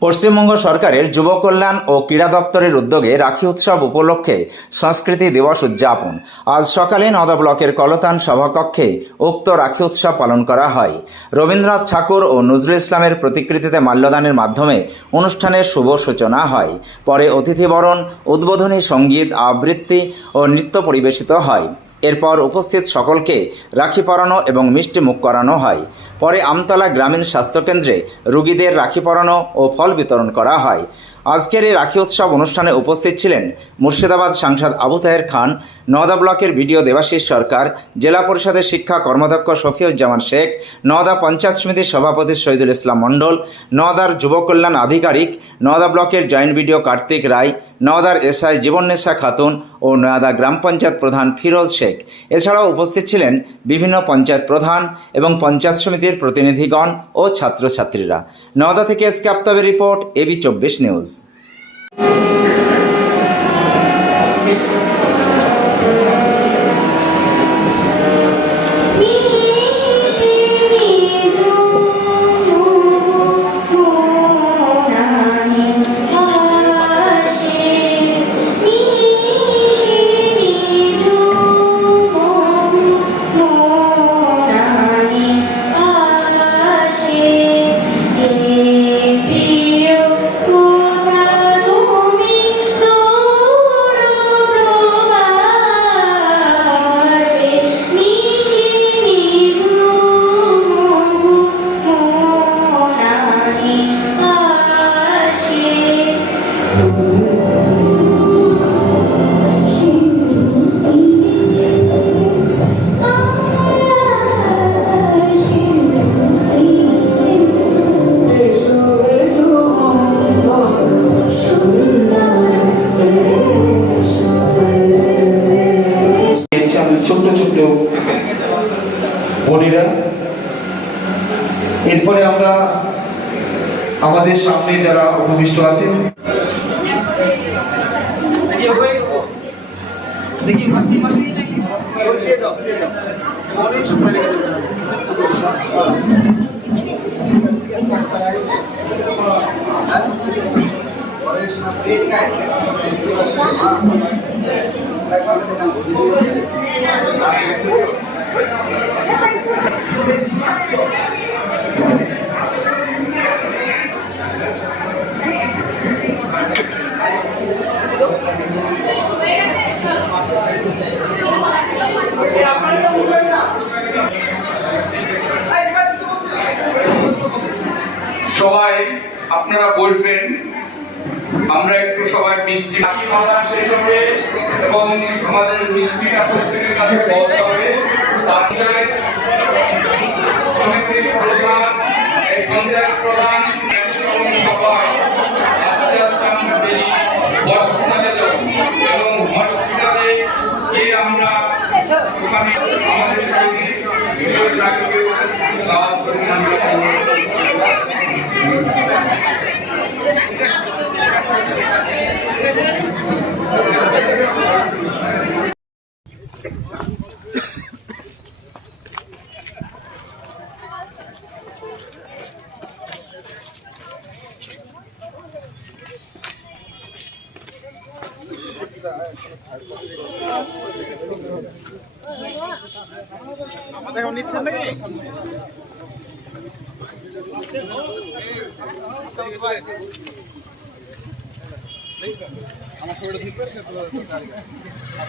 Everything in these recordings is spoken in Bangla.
পশ্চিমবঙ্গ সরকারের যুব কল্যাণ ও ক্রীড়া দপ্তরের উদ্যোগে রাখি উৎসব উপলক্ষে সংস্কৃতি দিবস উদযাপন। আজ সকালে নওদা ব্লকের কলতান সভাকক্ষে উক্ত রাখি উৎসব পালন করা হয়। রবীন্দ্রনাথ ঠাকুর ও নজরুল ইসলামের প্রতিকৃতিতে মাল্যদানের মাধ্যমে অনুষ্ঠানের শুভ সূচনা হয়। পরে অতিথিবরণ, উদ্বোধনী সংগীত, আবৃত্তি ও নৃত্য পরিবেশিত হয়। এরপর উপস্থিত সকলকে রাখি পরানো এবং মিষ্টি মুখ করানো হয়। পরে আমতলা গ্রামীণ স্বাস্থ্যকেন্দ্রে রোগীদের রাখি পরানো ও ফল বিতরণ করা হয়। আজকের এই রাখি উৎসব অনুষ্ঠানে উপস্থিত ছিলেন মুর্শিদাবাদ সাংসদ আবু তাহের খান, নওদা ব্লকের বিডিও দেবাশিস সরকার, জেলা পরিষদের শিক্ষা কর্মাধ্যক্ষ শফিউজ্জামান শেখ, নওদা পঞ্চায়েত সমিতির সভাপতি শহীদুল ইসলাম মণ্ডল, নওদার যুব কল্যাণ আধিকারিক, নওদা ব্লকের জয়েন্ট বিডিও কার্তিক রায় নওদার এসআই জীবননেশা খাতুন ও নয়াদা গ্রাম পঞ্চায়েত প্রধান ফিরোজ শেখ। এছাড়াও উপস্থিত ছিলেন বিভিন্ন পঞ্চায়েত প্রধান এবং পঞ্চায়েত সমিতির প্রতিনিধিগণ ও ছাত্রছাত্রীরা। নওদা থেকে এসকে আফতাবের রিপোর্ট এবি চব্বিশ নিউজ। বোনেরা এরপরে আমরা আমাদের সামনে যারা উপবিষ্ট আছেন দেখি মাসি মাসি। দিয়ে দাও দিয়ে দাও। অনেক সময় লেগে যাবে। সবাই, আপনারা বসবেন। আমরা একটু সবাই মিষ্টি বাকি মাথা শেষ হবে এবং আমাদের প্রত্যেকের কাছে পৌঁছে হসপিটালে এবং হসপিটালে আমরা ওখানে আমাদের সঙ্গে ভিডিও রাখবে দাওয়াত করে আমরা আমাদের এখন নিচ্ছেন নাকি আমার শরীরে আমি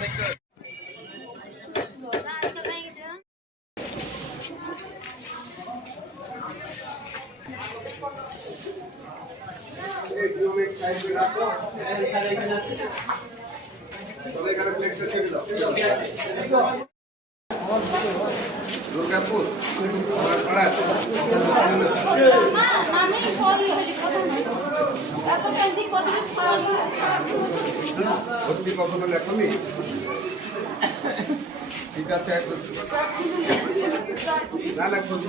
পরে হলি প্রথম এত জলদি কতদিন পারি ভর্তি কখন এখনই ঠিক আছে না না খোঁজ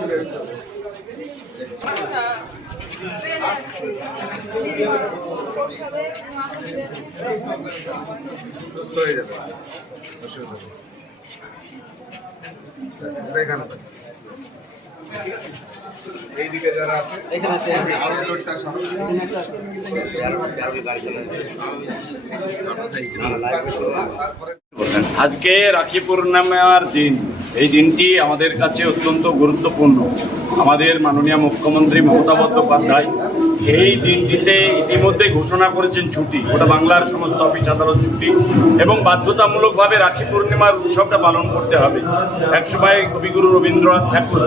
সুস্থ হয়ে যাবে। অসুবিধা আজকে রাখি পূর্ণিমার দিন। এই দিনটি আমাদের কাছে অত্যন্ত গুরুত্বপূর্ণ। আমাদের মাননীয় মুখ্যমন্ত্রী মমতা বন্দ্যোপাধ্যায় এই দিনটিতে ইতিমধ্যে ঘোষণা করেছেন ছুটি। ওটা বাংলার সমস্ত অফিস আদালত ছুটি এবং বাধ্যতামূলকভাবে রাখি পূর্ণিমার উৎসবটা পালন করতে হবে। একসময় কবিগুরু রবীন্দ্রনাথ ঠাকুর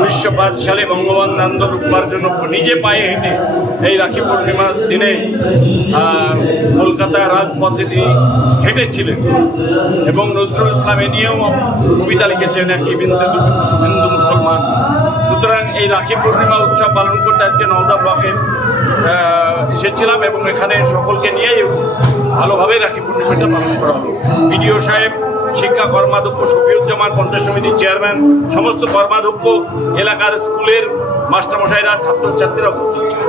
উনিশশো পাঁচ সালে বঙ্গবন্ধু আন্দোলন করার জন্য নিজে পায়ে হেঁটে এই রাখি পূর্ণিমার দিনে কলকাতা রাজপথে তিনি হেঁটেছিলেন এবং নজরুল ইসলাম এ নিয়েও কবিতা লিখেছেন। এক বিন্দু হিন্দু মুসলমান। এই রাখি পূর্ণিমা উৎসব পালন করতে আজকে নওদা ব্লকে এসেছিলাম এবং এখানে সকলকে নিয়েই ভালোভাবে রাখি পূর্ণিমাটা পালন করা হলো। বিডিও সাহেব, শিক্ষা কর্মাধ্যক্ষ শফিউজ্জামান, পঞ্চায়েত সমিতির চেয়ারম্যান, সমস্ত কর্মাধ্যক্ষ, এলাকার স্কুলের মাস্টারমশাইরা, ছাত্রছাত্রীরা উপস্থিত ছিলেন